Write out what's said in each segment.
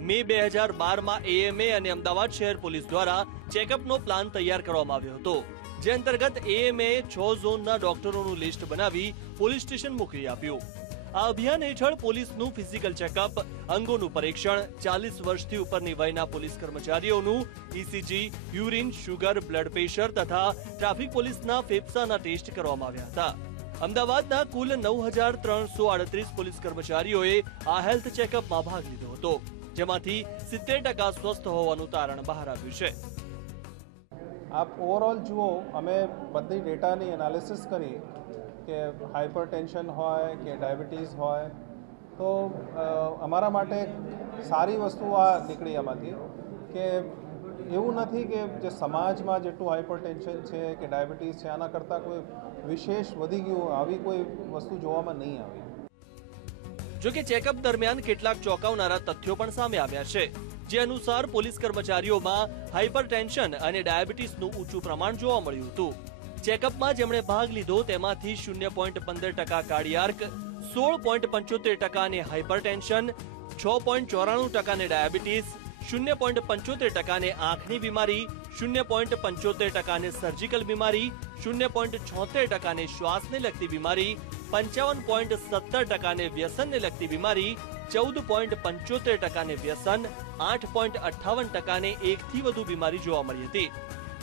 મે બે હજાર બારમાં એએમએ અને અમદાવાદ શહેર પોલીસ દ્વારા ચેકઅપનો પ્લાન તૈયાર કરવામાં આવ્યો હતો, જે અંતર્ગત એએમએ છ ઝોનના ડોક્ટરોનું લિસ્ટ બનાવી પોલીસ સ્ટેશન મોકલી આપ્યું. આ અભિયાન હેઠળ પોલીસનું ફિઝિકલ ચેકઅપ, અંગોનું પરીક્ષણ, ચાલીસ વર્ષથી ઉપરની વયના police કર્મચારીઓનું ECG urine, sugar, blood pressure તથા ટ્રાફિક પોલીસના ફેફસાના ટેસ્ટ કરવામાં આવ્યા હતા. અમદાવાદના કુલ નવ હજાર ત્રણસો આડત્રીસ પોલીસ કર્મચારીઓએ આ હેલ્થ ચેકઅપમાં ભાગ લીધો હતો. જેમાંથી સિત્તેર ટકા સ્વસ્થ હોવાનું તારણ બહાર આવ્યું છે. આપ ઓવરઓલ જુઓ, અમે બધી ડેટાની એનાલિસિસ કરી કે હાઇપર ટેન્શન હોય, કે ડાયાબિટીસ હોય, તો અમારા માટે સારી વસ્તુ આ નીકળી એમાંથી કે એવું નથી કે જે સમાજમાં જેટલું હાઇપર ટેન્શન છે, કે ડાયાબિટીસ છે, આના કરતાં કોઈ વિશેષ વધી ગયું, આવી કોઈ વસ્તુ જોવામાં નહીં આવી. જો કે ચેકઅપ દરમિયાન કેટલાક ચોંકાવનારા તથ્યો પણ સામે આવ્યા છે. જે અનુસાર પોલીસ કર્મચારીઓમાં હાઇપરટેન્શન અને ડાયાબિટીસનું ઊંચું પ્રમાણ જોવા મળ્યું હતું. ચેકઅપમાં જેમણે ભાગ લીધો તેમાંથી શૂન્ય પોઈન્ટ પંદર ટકા કાર્ડિયાર્ક, સોળ પોઈન્ટ પંચોતેર ટકાને હાઇપરટેન્શન છ પોઈન્ટ ચોરાણું ટકાને ડાયાબિટીસ, શૂન્ય પોઈન્ટ પંચોતેર ટકાને આંખની બીમારી, શૂન્ય પોઈન્ટ પંચોતેર ટકાને સર્જિકલ બીમારી, શૂન્ય પોઈન્ટ છોતેર ટકાને શ્વાસને લગતી બીમારી પંચાવન પોઈન્ટ સત્તર ટકાને વ્યસનને લગતી બીમારી, ચૌદ પોઈન્ટ પંચોતેર ટકાને વ્યસન, આઠ પોઈન્ટ અઠ્ઠાવન ટકાને એકથી વધુ બીમારી જોવા મળી હતી.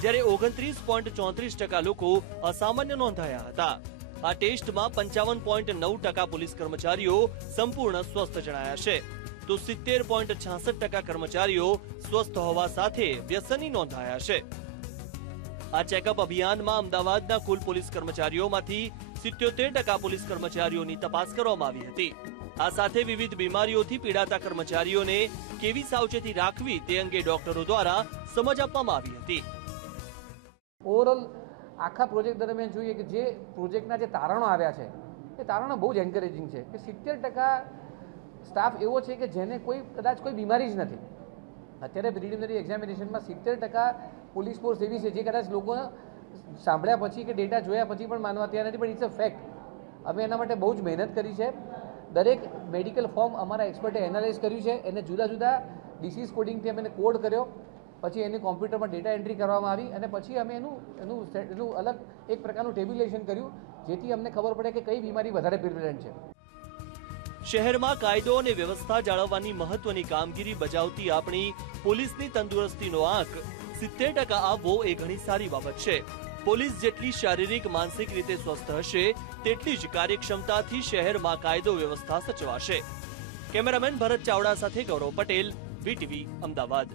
જ્યારે ઓગણત્રીસ પોઈન્ટ ચોત્રીસ ટકા લોકો અસામાન્ય નોંધાયા હતા. આ ટેસ્ટમાં પંચાવન પોઈન્ટ નવ ટકા પોલીસ કર્મચારીઓ સંપૂર્ણ સ્વસ્થ જણાયા છે. તો સિત્તેર પોઈન્ટ છાસઠ ટકા કર્મચારીઓ સ્વસ્થ હોવા સાથે વ્યસની નોંધાયા છે. આ ચેકઅપ અભિયાનમાં અમદાવાદના કુલ પોલીસ કર્મચારીઓમાંથી સિત્યોતેર ટકા પોલીસ કર્મચારીઓની તપાસ કરવામાં આવી હતી. આ સાથે વિવિધ બીમારીઓથી પીડાતા કર્મચારીઓને કેવી સાવચેતી રાખવી તે અંગે ડોક્ટરો દ્વારા સમજ આપવામાં આવી હતી. ઓવરઓલ આખા પ્રોજેક્ટ દરમિયાન જોઈએ કે જે પ્રોજેક્ટના જે તારણો આવ્યા છે, એ તારણો બહુ જ એન્કરેજિંગ છે કે સિત્તેર ટકા સ્ટાફ એવો છે કે જેને કોઈ, કદાચ કોઈ બીમારી જ નથી. અત્યારે પ્રિલિમિનરી એક્ઝામિનેશનમાં સિત્તેર ટકા પોલીસ ફોર્સ એવી છે જે કદાચ લોકો સાંભળ્યા પછી કે ડેટા જોયા પછી પણ માનવા તૈયાર નથી, પણ ઇટ્સ અ ફેક્ટ અમે એના માટે બહુ જ મહેનત કરી છે. દરેક મેડિકલ ફોર્મ અમારા એક્સપર્ટે એનાલાઇઝ કર્યું છે. એને જુદા જુદા ડિસીઝ કોડિંગથી અમે એને કોડ કર્યો. પછી એની કોમ્પ્યુટરમાં ડેટા એન્ટ્રી કરવામાં આવી અને પછી અમે એનું એનું એનું અલગ એક પ્રકારનું ટેબ્યુલેશન કર્યું, જેથી અમને ખબર પડે કે કઈ બીમારી વધારે પ્રિવેલન્ટ છે. શહેરમાં કાયદો અને વ્યવસ્થા જાળવવાની મહત્વની કામગીરી બજાવતી આપણી પોલીસની તંદુરસ્તીનો આંક સિત્તેર ટકા આવવો એ ઘણી સારી બાબત છે. પોલીસ જેટલી શારીરિક, માનસિક રીતે સ્વસ્થ હશે, તેટલી જ કાર્યક્ષમતાથી શહેરમાં કાયદો વ્યવસ્થા સચવાશે. કેમેરામેન ભરત ચાવડા સાથે ગૌરવ પટેલ, વીટીવી, અમદાવાદ.